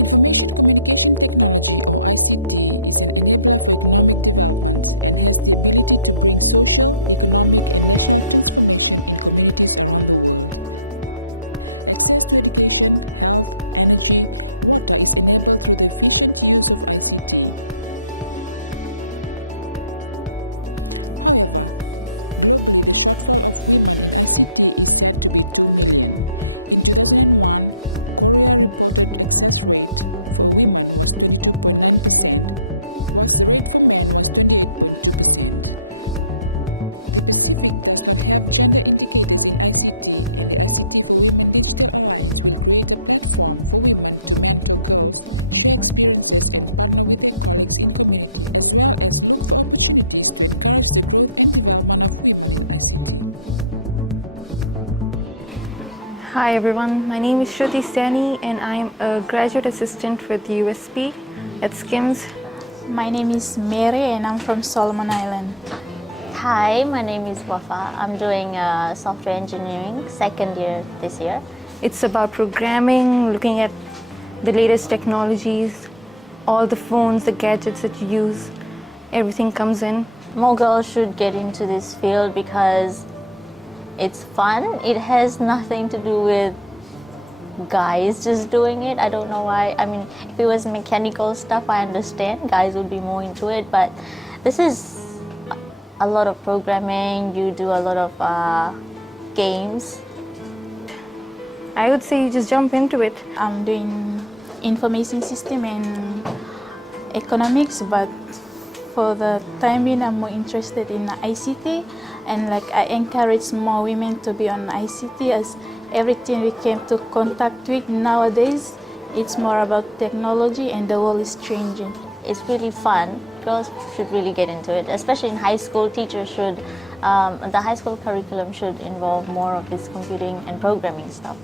Information Communication Technology, or ICT, is an enabler for economic development and has the ability to bring social, economic, and national transformation in communities around the world. Access to education, health, energy, water is enabled through the efficient use of ICT. However, globally, the shortfall of women in ICT is said to be 2 million. In 2001, Korea reported access rate for women was 22.9%, whilst the rate for men was 28.2%. The Pacific does not have gender indicators in ICT, and the ICT for Women Digital Alliance will create a platform for women to mentor girls, share experiences, and partner with their colleagues in community, as well as look for opportunities to encourage the growth and development of women in ICT. Hi everyone, my name is Shruti Sani and I am a graduate assistant with USP at SKIMS. My name is Mary and I'm from Solomon Island. Hi, my name is Wafa. I'm doing software engineering, second year this year. It's about programming, looking at the latest technologies, all the phones, the gadgets that you use, everything comes in. More girls should get into this field because it's fun. It has nothing to do with guys just doing it. I don't know why. I mean, if it was mechanical stuff, I understand. Guys would be more into it, but this is a lot of programming. You do a lot of games. I would say you just jump into it. I'm doing information system and economics, but for the time being, I'm more interested in ICT, and I encourage more women to be on ICT, as everything we came to contact with nowadays, it's more about technology and the world is changing. It's really fun. Girls should really get into it, especially in high school. Teachers should, the high school curriculum should involve more of this computing and programming stuff.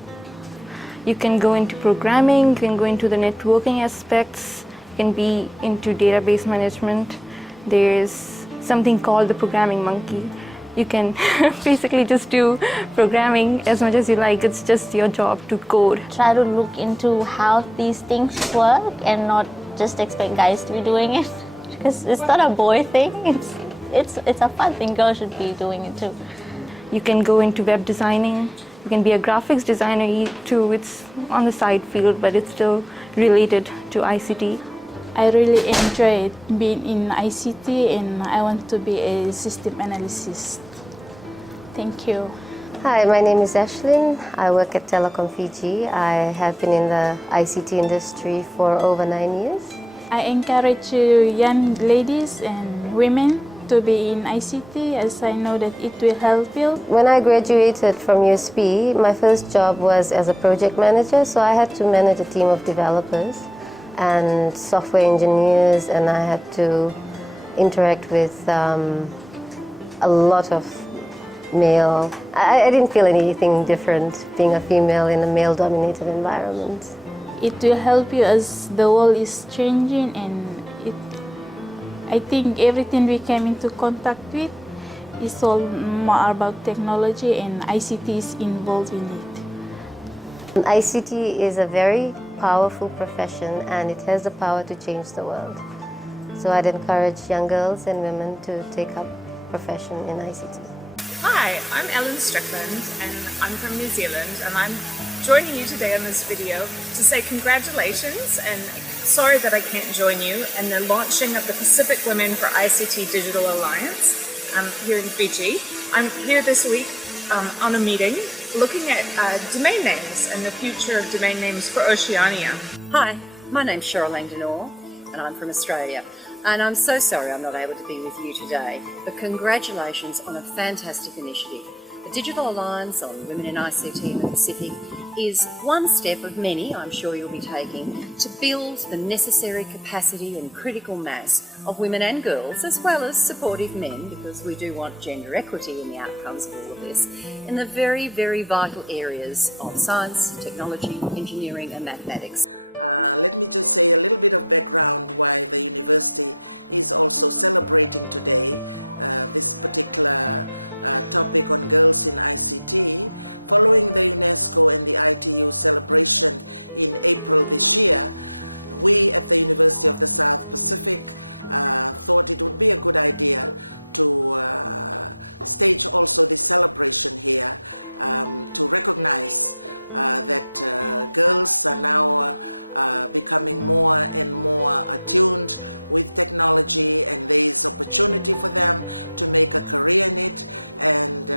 You can go into programming, you can go into the networking aspects, you can be into database management. There's something called the programming monkey. You can basically just do programming as much as you like. It's just your job to code. Try to look into how these things work and not just expect guys to be doing it, because it's not a boy thing. It's a fun thing. Girls should be doing it too. You can go into web designing. You can be a graphics designer too. It's on the side field, but it's still related to ICT. I really enjoy being in ICT and I want to be a system analyst. Thank you. Hi, my name is Ashlyn. I work at Telecom Fiji. I have been in the ICT industry for over 9 years. I encourage young ladies and women to be in ICT, as I know that it will help you. When I graduated from USP, my first job was as a project manager, so I had to manage a team of developers and software engineers, and I had to interact with a lot of male. I didn't feel anything different being a female in a male-dominated environment. It will help you as the world is changing, and I think everything we came into contact with is all more about technology, and ICT is involved in it. ICT is a very powerful profession and it has the power to change the world. So I'd encourage young girls and women to take up profession in ICT. Hi, I'm Ellen Strickland and I'm from New Zealand, and I'm joining you today on this video to say congratulations, and sorry that I can't join you in the launching of the Pacific Women for ICT Digital Alliance here in Fiji. I'm here this week on a meeting looking at domain names and the future of domain names for Oceania. Hi, my name's Cheryl Langdonor and I'm from Australia, and I'm so sorry I'm not able to be with you today, but congratulations on a fantastic initiative. The Digital Alliance on Women in ICT in the Pacific is one step of many I'm sure you'll be taking to build the necessary capacity and critical mass of women and girls, as well as supportive men, because we do want gender equity in the outcomes of all of this, in the very, very vital areas of science, technology, engineering and mathematics. Let me just say a little bit of background why the university is also celebrating today this particular topic on girls in ICT. Following the UNESCO and the ITU celebration in April this year, we at the University of the South Pacific thought it would be a good idea to stage also this celebration here to recognize that girls are now becoming more and more attuned with technology, and there is opportunity for them to make a career in it, and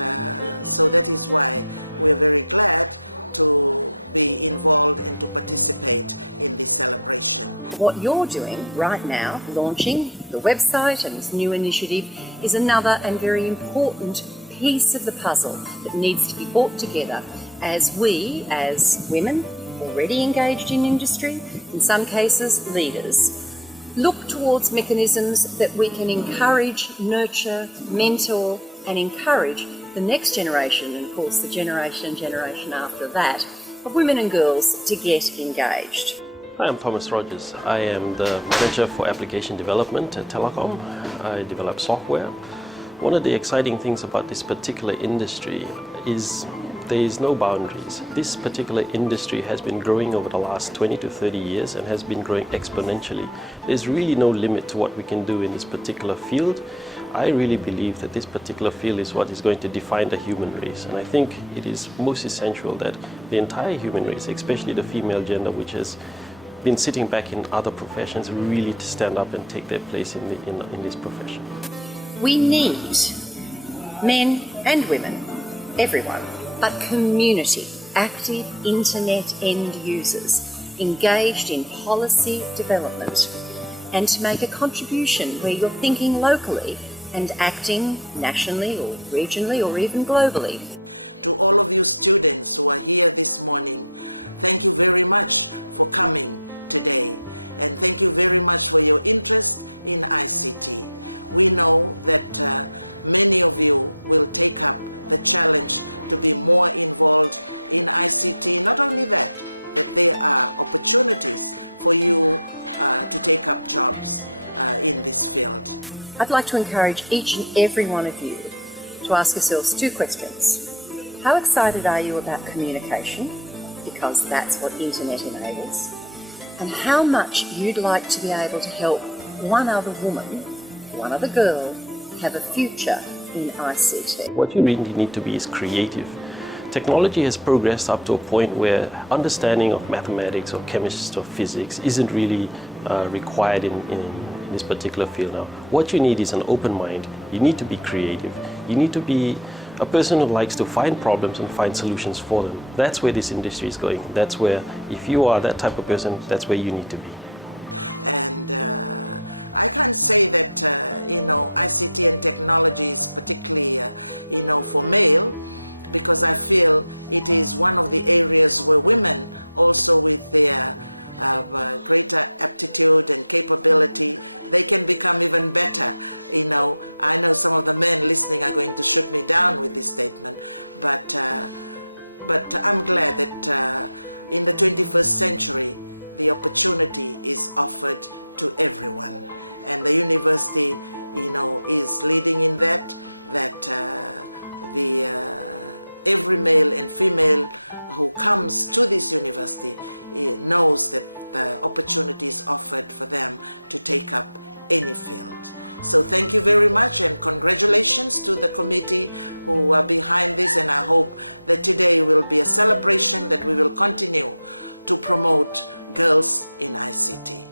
so that is why we're very glad to be involved and to participate in this celebration. What you're doing right now, launching the website and this new initiative, is another and very important piece of the puzzle that needs to be brought together as we, as women already engaged in industry, in some cases leaders, look towards mechanisms that we can encourage, nurture, mentor and encourage the next generation, and of course the generation after that, of women and girls to get engaged. Hi, I'm Thomas Rogers. I am the Manager for Application Development at Telecom. I develop software. One of the exciting things about this particular industry is there is no boundaries. This particular industry has been growing over the last 20 to 30 years and has been growing exponentially. There's really no limit to what we can do in this particular field. I really believe that this particular field is what is going to define the human race, and I think it is most essential that the entire human race, especially the female gender, which has been sitting back in other professions, really to stand up and take their place in this profession. We need men and women, everyone, but community, active internet end users, engaged in policy development, and to make a contribution where you're thinking locally and acting nationally or regionally or even globally. To all of you students who are here this morning, thank you very much for coming today, and thank you very much for your interest in ICT. We know that many of you will take up the challenge to be more involved in ICT. Not only that there are opportunities for you to take up jobs in this field. I'd like to encourage each and every one of you to ask yourselves two questions. How excited are you about communication? Because that's what internet enables. And how much you'd like to be able to help one other woman, one other girl, have a future in ICT. What you really need to be is creative. Technology has progressed up to a point where understanding of mathematics or chemistry or physics isn't really required in this particular field now. What you need is an open mind. You need to be creative. You need to be a person who likes to find problems and find solutions for them. That's where this industry is going. That's where, if you are that type of person, that's where you need to be. And I can't say that ICT and technology is particularly for male, because I feel it is one of the areas where women also, with their greater aptitude and capability, they can become even better. I know some of the men listening are going to shoot me down with this statement, but I'm glad that in the 21st century the opportunity is offered to everyone, and the university is leading in that every male and female who comes to this university knows that the opportunity is offered for them to take up any field. So thank you very much, and congratulations to the committee who are behind this, and I hope that today will be a celebration that we will continue to promote girls in ICT.